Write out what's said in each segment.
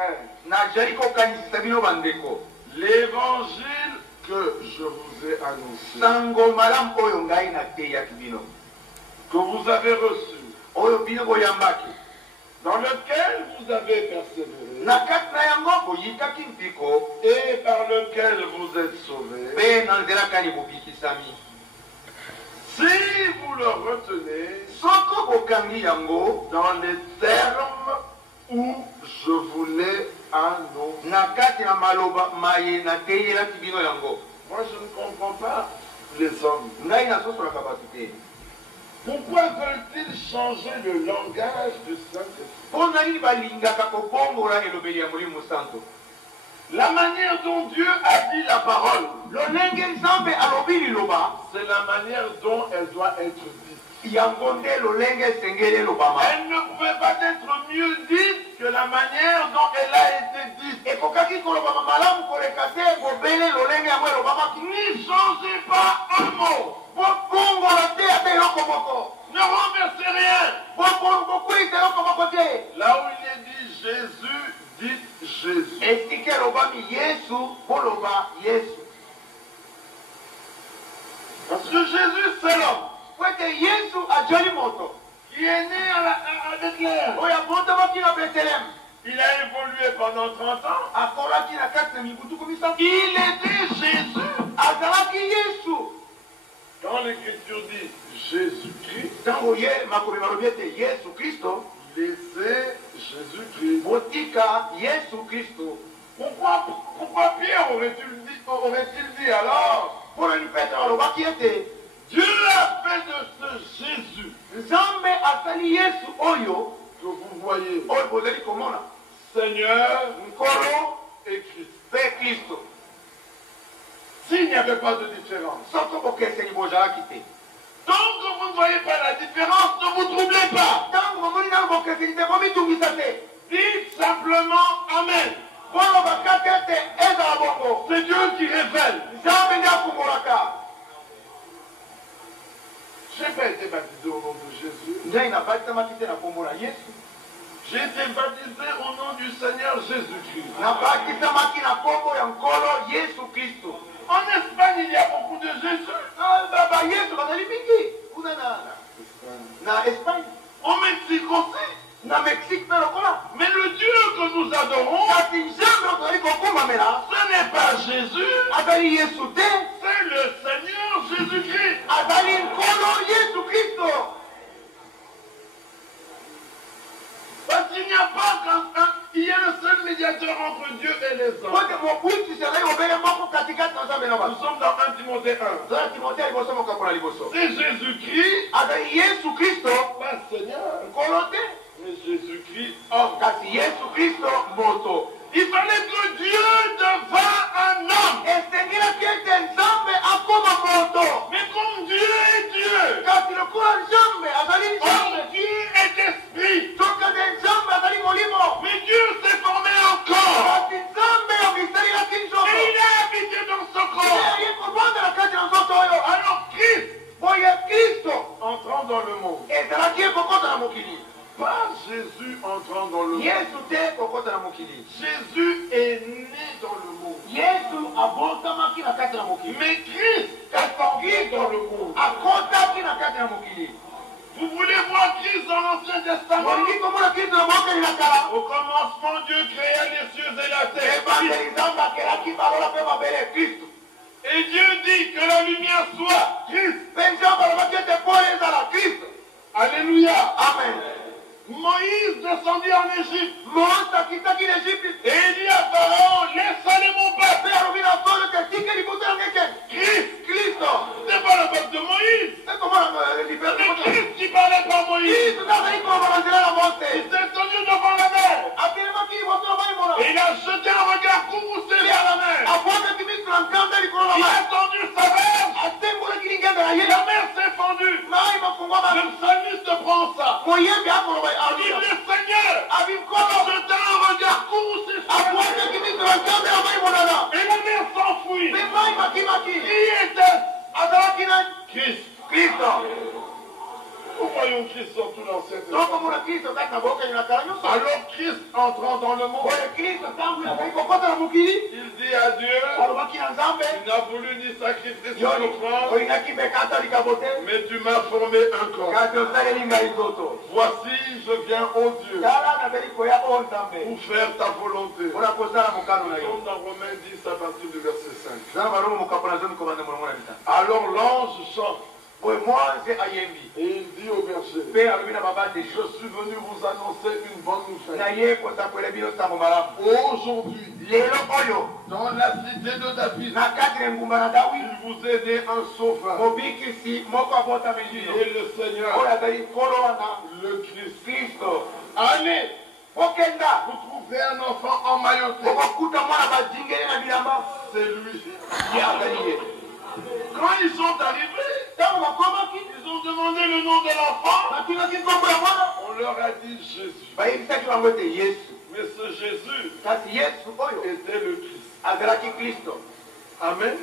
frères, Najali kokanisa bino bandeko. l'évangile que je vous ai annoncé, Sango malam oyo ngai na teyaki bino. que vous avez reçu, Oyo bino boyambaki. dans lequel vous avez persévéré, Na kati na yango boyitaki mpiko. et par lequel vous êtes sauvés, Pe na nzela kani bobikisami. si vous le retenez Soko bokangi yango dans les termes où je vous l'ai annoncé. na kati na maloba maye na teyelaki bino yango. Moi, je ne comprends pas les hommes. Ngai nasosolaka bato te. Pourquoi veulent-ils changer le langage du Saint-Esprit? Mpo na nini balingaka kobongola elobeli ya molimo santo? La manière dont Dieu a dit la parole, Lolenge nzambe alobi liloba c'est la manière dont elle doit être dite. yango nde lolenge esengeli elobama. Elle ne pouvait pas être mieux dite que la manière dont elle a été dite. Ekokaki kolobama malamu koleka te bobele lolenge yango elobamaki. N'y changez pas un mot. Bobongola te ata eloko moko. Ne renversez rien. Bokwita eloko moko te. Là où il est dit Jésus, dites Jésus. esika elobami Yesu boloba Yesu. Parce que Jésus, c'est l'homme Kwete Yesu ajali moto qui est né à Bethléem. oyo abotamaki na Bethlem. Il a évolué pendant 30 ans. Akolaki na kati na mibutuku misato. Il était Jésus. Azalaki Yesu. Quand l'Écriture dit Jésus-Christ, Ntango ye makomi balobi ete Yesu Kristo, laissez Jésus-Christ. botika Yesu Kristo. Pourquoi Pierre aurait-il dit alors, Mpona ni Petro alobaki ete Dieu a fait de ce Jésus Nzambe asali Yesu oyo que vous voyez, oyo bozali komona Seigneur nkolo et Christ. mpe Kristo. S'il n'y avait pas de différence, Soko bokeseni bozalaki te. tant que vous ne voyez pas la différence, ne vous troublez pas. Ntango bomoni nano bokeseni te bomitungisa te. Dites simplement Amen. Bolobaka te ete ezala bongo. C'est Dieu qui révèle. Nzambe nde afungolaka. Je n'ai pas été baptisé au nom de Jésus. Ngai nabatisamaki te na kombo na Yesu. J'ai été baptisé au nom du Seigneur Jésus-Christ. Nabatisamaki na kombo ya nkolo Yesu Kristo. En Espagne, il y a beaucoup de Jésus. Baba Yesu bazali mingi kuna na Espagne, Au Mexique aussi. na Mexique mpe lokola. Mais le Dieu que nous adorons, Kasi nzambe oyo tozali kokumbamela ce n'est pas Jésus, azali Yesu te, c'est le Seigneur Jésus-Christ. azali nkolo Yesu Kristo. Parce qu'il n'y a pas il y a un seul médiateur entre Dieu et les hommes. Kote mokuti ezali obele moko katikati na nzambe na Nous bato. sommes dans 1 Timothée 1. Zala Timothée liboso mokakola liboso. C'est Jésus-Christ, Azali Yesu Kristo pas Seigneur, nkolo te, mais Jésus-Christ homme. kasi Yesu Kristo moto. Il fallait que Dieu devint un homme. Esengelaki ete nzambe akoma moto. Mais comme Dieu est Dieu, Kasi lokola nzambe azali nzambe, comme Dieu est esprit, soki ate nzambe azali molimo, mais Dieu s'est formé en corps. kasi nzambe omisalelaki nzoto. Et il a habité dans ce corps. Aye kovanda na kati na nzoto oyo. Alors Christ, Boye Kristo entrant dans le monde, ezalaki ekokota na mokili. pas Jésus entrant dans le monde. Yesu te kokota na mokili. Jésus est né dans le monde. Yesu abotamaki na kati na mokili. Mais Christ est entré dans le monde. Akotaki na kati na mokili. Vous voulez voir Christ dans l'Ancien Testament? Bolingi komona Kristo na bokeli na kala. Au commencement, Dieu créa les cieux et la terre. Ebandeli nzambe akelaki balola mpe mabele Kristo. Et Dieu dit que la lumière soit Christ. Mpe nzambe alobaki ete pole ezala Kristo. Alléluia. Amen. Moïse descendit en Égypte. Moïse akitaki na Egypte. Et il dit à Pharaon, laisse aller mon peuple. Mpe alobi na folo te tika libutu yango ekeni. Christ, Kristo. ce n'est pas le peuple de Moïse. Ekomona C'est liberte. Christ qui parlait par Moïse. Kristo nazali koloba na nzela na Mose. Il s'est tenu devant la mer. Atelemaki liboso ya mai mona. Et il a jeté un regard courroucé vers la mer. Abwakaki miso na nkanda likolo na Il mai. a tendu sa verge. Asembolaki lingenda na ye. La mer s'est fendue. Mai mafungwama. Le psalmiste prend ça. Moyembe akoloba Il dit, aluya. le Seigneur Abi nkolo. jeta un regard courroucé sur la mer. Abwakaki miso na nkanda ya mai monana. Et la mer s'enfuit. Mpe mai makimaki. Qui était Azalaki na Christ? Kristo. Nous voyons qui Christ sur tout l'Ancien Donc, Testament. comme on a Kristo kati na boka na kala nyonso. Alors Christ entrant dans le monde, Oyo Kristo ntango azali kokota na mokili, il dit à Dieu, alobaki na Nzambe, tu n'as voulu ni sacrifier yo sur l'offrande, olingaki mpe kata likabo te, mais tu m'as formé un corps. kasi osaleli ngai nzoto. Voici, je viens, ô Dieu, Tala nazali koya o Nzambe pour faire ta volonté. mpona kosala mokano na Nous yo. sommes dans Romains 10 à partir du verset 5. Zala balongo mokapo na zomi kobanda molongo na bitano. Alors l'ange chante Oyo mwanze ayembi et il dit au berger, mpe alobi na babate, je suis venu vous annoncer une bonne nouvelle. naye kosakwela bino ntango malamu. Aujourd'hui, Lelo oyo dans la cité de David, na kati na engumba na Dawidi, il vous est né un sauveur. mobikisi moko abotami bino Et le Seigneur, oyo azali nkolo wana le Christ. Kristo. Allez, Okenda vous trouvez un enfant emmailloté. okokuta mwana badingeli na bilamba, C'est lui. ye azali ye. Quand ils sont arrivés, Ntango bakomaki ils ont demandé le nom de l'enfant. batunaki nkombo ya mwana, On leur a dit Jésus. bayebisaki bango ete Yesu. Mais ce Jésus Kasi Yesu oyo était le Christ. azalaki Kristo. Amen.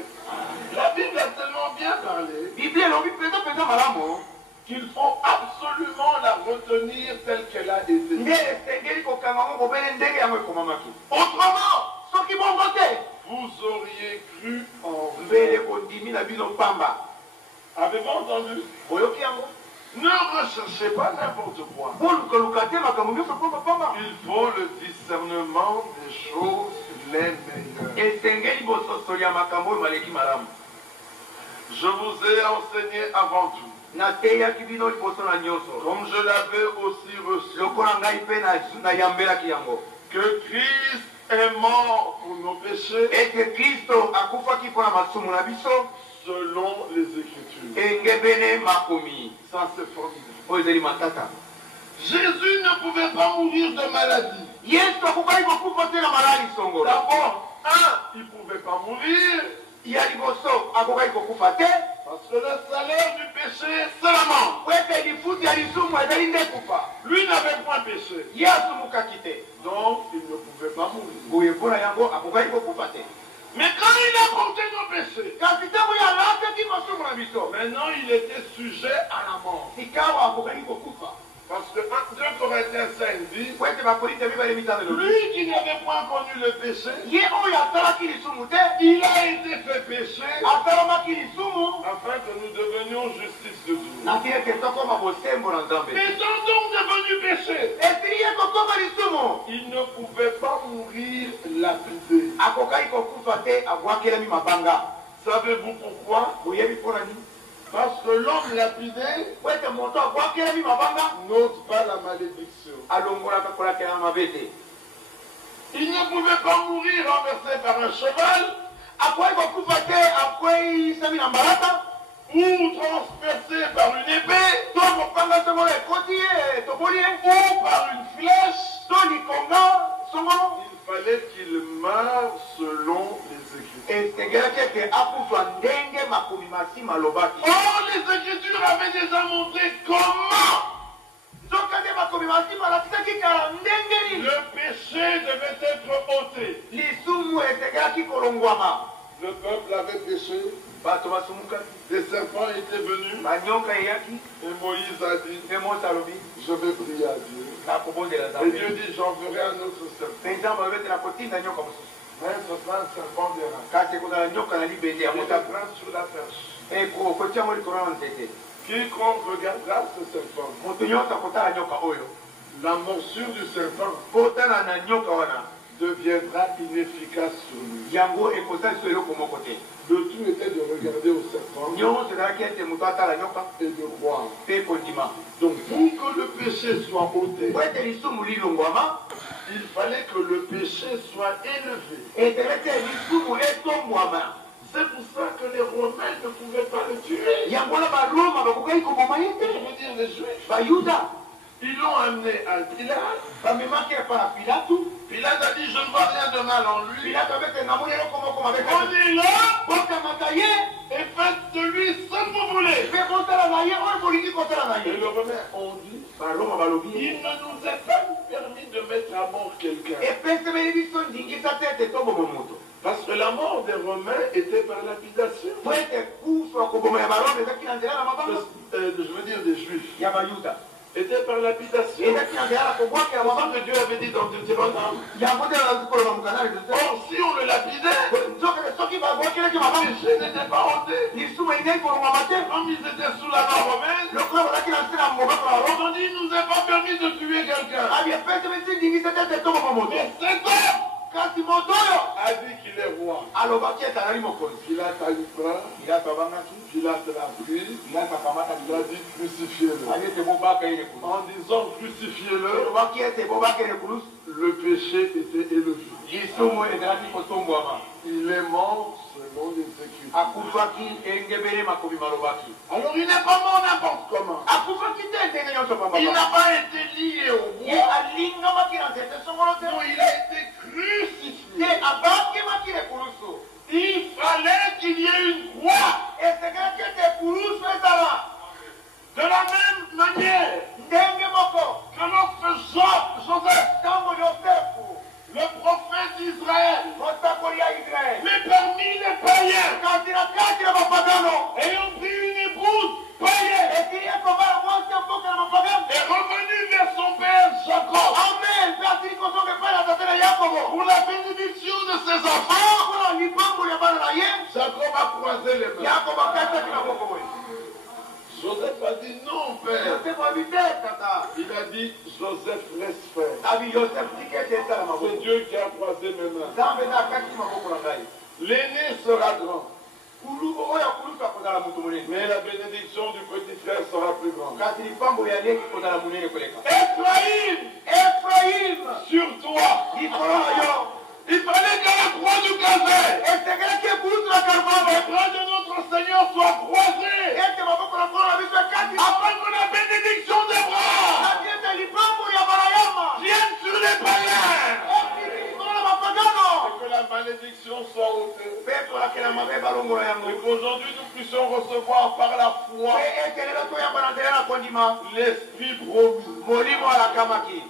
La Bible a tellement bien parlé Biblia elobi mpenza malamu qu'il faut absolument la retenir telle qu'elle a été. nde esengeli kokanga ngo kobele ndenge yango ekomamaki. Autrement, soki bongo te, Vous auriez cru en mbele kondimi na bino pamba. Avez-vous entendu? Boyoki yango Ne recherchez pas n'importe quoi. bolukaluka te makambo nyonso pamba. Il faut le discernement des choses les meilleures. Esengeli bososoli ya makambo oyo maleki malamu. Je vous ai enseigné avant tout, nateyaki bino liboso na nyonso comme je l'avais aussi reçu, lokola ngai mpe nayambelaki yango que Christ est mort pour nos péchés ete Kristo akufaki mpo na masumu na biso selon les Écritures. engebene makomi. Ça, c'est formidable. Oyo ezali matata. Jésus ne pouvait pas mourir de maladie. Yesu akokaki kokufa te na malali songo. D'abord, il ne pouvait pas mourir ya liboso akokaki kokufa te parce que le salaire du péché, c'est la mort. po ete lifuti ya lisumu ezali nde kufa. Lui n'avait point péché. Ye asumukaki te, Donc, il ne pouvait pas mourir. boye mpona yango akokaki kokufa te. Mais quand il a porté nos péchés, kasi ntango ye alataki masumu na biso maintenant il était sujet à la mort. sikawa akokaki kokufa. Parce que 2 Corinthiens 5 dit, po ete bakorinto mibale mitano elobi lui qui n'avait point connu le péché, ye oyo asalaki lisumu te il a été fait péché asalamaki lisumu afin que nous devenions justice de Dieu. nati ete tokoma bosembo na nzambe. Étant donc devenu péché, esili ye kokoma lisumu il ne pouvait pas mourir lapidé. akokaki kokufa te abwakelami mabanga. Savez-vous pourquoi? boyebi mpona nini? Parce que l'homme lapidé po ete moto abwakelami mabanga n'ose pas la malédiction. alongolaka kolakela mabe te. Il ne pouvait pas mourir renversé par un cheval akwei kokufa te akweyisami na mbalata ou transpercé par une épée to mopanga songolo ekoti ye toboli ye ou par une flèche. to likonga songolo. Il fallait qu'il meure selon les Écritures. esengelaki ete akufa ndenge makomi masi malobaki. Or, les Écritures avaient déjà montré comment soka nde makomi masi malakisaki kala ndenge nini le péché devait être ôté. lisumu esengelaki kolongwama. Le peuple avait péché, bato basumukaki, des serpents étaient venus, banyoka eyaki, et Moïse a dit, mpe mose alobi je vais prier à Dieu. nakobondela Et nzambe. Dieu dit, j'enverrai un autre serpent. mpe nzambe alobi ete nakotinda nyoka mosusu, Mais ce sera un serpent d'airain. kasi ekozala nyoka na libende ya Il motaku mettra sur la perche. kotia yango likolo na nzete. Quiconque regardera ce serpent, moto nyonso akotala nyoka oyo, la morsure du serpent kotala na nyoka wana deviendra inefficace sur lui. yango ekozalisa eloko moko te. Le tout était de regarder au serpent nyonso ezalaki ete moto atala nyoka et de croire. mpe kondima. Donc pour que le péché soit ôté, po ete lisumu lilongwama il fallait que le péché soit élevé. ezala ete lisumu etombwama. C'est pour ça que les Romains ne pouvaient pas le tuer. yango wana baroma bakokaki koboma ye Je te. veux dire les Juifs. bayuda Ils l'ont amené à Pilate. bamemaki epa na pilatu. Pilate a dit, je ne vois rien de mal en lui. pilatu abete namoni eloko moko mabe kaka. Prenez-le bokamata ye et faites de lui ce que vous voulez. mpe kotala na ye oyo bolingi kotala na Et ye. le Romain ont dit, baroma balobi il ne nous est pas permis de mettre à mort quelqu'un. epesemeli biso ndingisa te ete toboma moto. Parce que la mort des Romains était par lapidation. po ete kufa koboma ya baroma ezalaki na nzela na mabanga Je veux dire des Juifs. ya bayuda. était par lapidation. Et là, qui en a pour voir qu'il y a C'est un ça moment. que Dieu avait dit dans Deutéronome. Il y a un côté dans le canal. Or, si on le lapidait, Ceux qui va voir qu'il y a qui le va voir. péché n'était pas ôté. Ils sont venus pour le matin. Comme ils étaient sous la loi romaine, Le club là qui a lancé la mauvaise parole. ils ont dit, il ne nous est pas permis de tuer quelqu'un. Ah, il y a fait ce métier d'initié de tout mon moto. Mais cet homme Quand il monte, a dit qu'il est roi. alors va qui est à la limocon. Pilate a eu peur. Il a pas vraiment tout. Pilate l'a pris. Il a pas mal Il a dit crucifiez-le. Allez, c'est bon, bah, qu'il est cool. En disant Le crucifiez-le, va qui est, c'est bon, bah, qu'il est cool. le péché était élevé. Ils sont moins gratuits pour ton bois. Il est mort selon les Écritures. Akufaki engebele makobi malobaki. Alors il n'est pas mort n'importe comment. Akufaki te ndenge nyonso papa. Il n'a pas été lié au Ye bois. alingama kina nzete songolo te. Non, il a été crucifié. Te abakema kile kulusu. Il fallait qu'il y ait une croix. Esengela ke te kulusu ezala. De la même manière Ndenge moko. que notre Joseph, Tango Yosefu. le prophète d'Israël, Motakoli ya Israël. mais parmi les païens, Katina kati ya mapagano. ayant pris une épouse païenne, Ekili ekobala mwasi ya mboka na mapagano. est revenu vers son père Jacob Amen. Kasi kosonge pala tatela Yakobo. pour la bénédiction de ses enfants. Kuna lipango ya bana na ye. Jacob a croisé les mains. Yakobo akata kina moko moyo. Joseph a dit non, père. Yosefu abite tata. Il a dit Joseph laisse faire. Abi Yosef tikete ezala C'est maboko. Dieu qui a croisé mes mains. Nzambe na akati maboko na ngai. L'aîné sera grand, Kulubu oyo akulusu akozala moto monene. mais la bénédiction du petit frère sera plus grande. Kasi lipango ya leki kozala monene koleka. Ephraïm, Efraim sur toi, likolo na yo. il fallait qu'à la croix du calvaire, Esengelaki ekulusu na les Kalvare. bras de notre Seigneur soient croisés Ete maboko na kolo na biso ekati. afin que la bénédiction des bras Kasi ete lipango ya Barayama. vienne sur les païens Ekili likolo na mapagano. et que la malédiction soit ôtée. Pepo lakela mabe balongola yango. Et qu'aujourd'hui nous puissions recevoir par la foi Pe ete lelo toyamba na nzela na kondima. l'Esprit promis. Molimo alakamaki.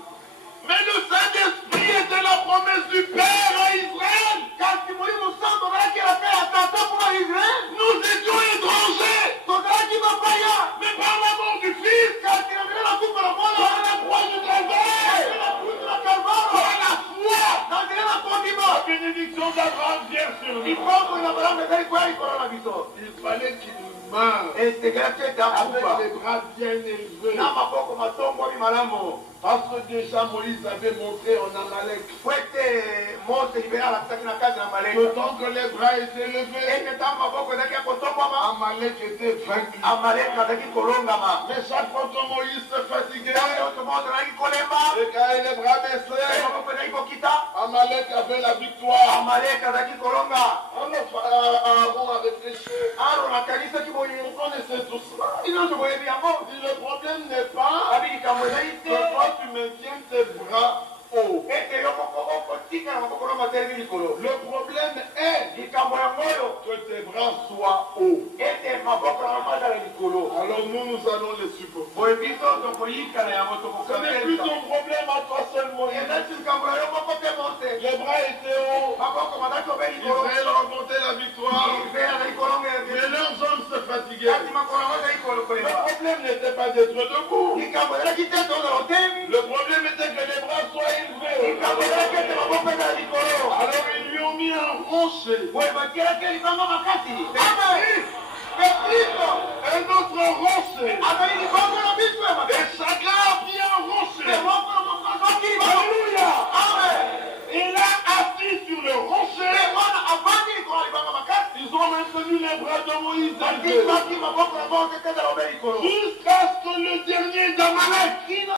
Mais le Saint-Esprit était la promesse du Père à Israël. Kasi molimo santo nalaki elaka ya tata mpona Israel. Nous étions étrangers, Tozalaki bapaya. mais par la mort du Fils, Kasi na nzela na kufa na mwana. par la croix du Calvaire, Na kulusu na Kalvare. par la foi, Na nzela na kondima. la bénédiction d'Abraham vient sur nous. Lipango na balanga ezali koya likolo na biso. Il fallait qu'il meure Esengelaki ete avec akufa. les bras bien élevés. Na maboko matombwami malamu. Parce que déjà Moïse avait montré en Amalek Po ete Mose libela alakisaki na kati na que Amaleki. tant que les bras étaient levés, Ete ntango maboko ezalaki ya kotombwama. Amalek était vaincu. Amaleki azalaki kolongama. Mais chaque fois que Moïse se fatiguait Ntango nyonso Mose azalaki kolemba. et quand les bras Pe baissaient, maboko ezalaki kokita. Amalek avait la victoire. Amaleki azalaki kolonga. Alors Aaron a réfléchi. Aaron akanisaki boye. Vous connaissez tout cela. Nyonso boyebi yango. Si le problème n'est pas Abi likambo ezali que te. toi tu maintiens tes bras hauts. Ete yo moko okotika na maboko no matelemi likolo. Le problème est Likambo yango oyo. que tes bras soient hauts. Ete maboko na mama ezala likolo. Alors nous allons les supporter. Boye biso tokoyikala yango Ce n'est plus tokokapelisa. ton problème à toi seul, Moïse. Ezali likambo na yo moko te Mose. Les bras étaient hauts. Maboko mazalaki obe likolo. Israël remportait la victoire. Israel azali kolonga ya Mais leurs hommes se fatiguaient. kasi makolo yango ezali Le kolemba. problème n'était pas d'être debout. Likambo ezalaki te tozala otelemi. Le problème était que les bras soient élevés. Likambo ezalaki ete maboko ezala likolo. Alors ils lui ont mis un rocher. Boye batielaki likambo makasi. Amen. Kristo Un autre rocher. azali likambo na biso ya Et makasi. chacun a pris un rocher. Moko na moko azwaki likambo. Alléluia. Amen. Et là, assis sur le rocher, Wana avandi likolo ya likambo makasi. ils ont maintenu les bras de Moïse élevés Bakisaki maboko na Mose te ezala obe likolo. jusqu'à ce que le dernier d'Amalek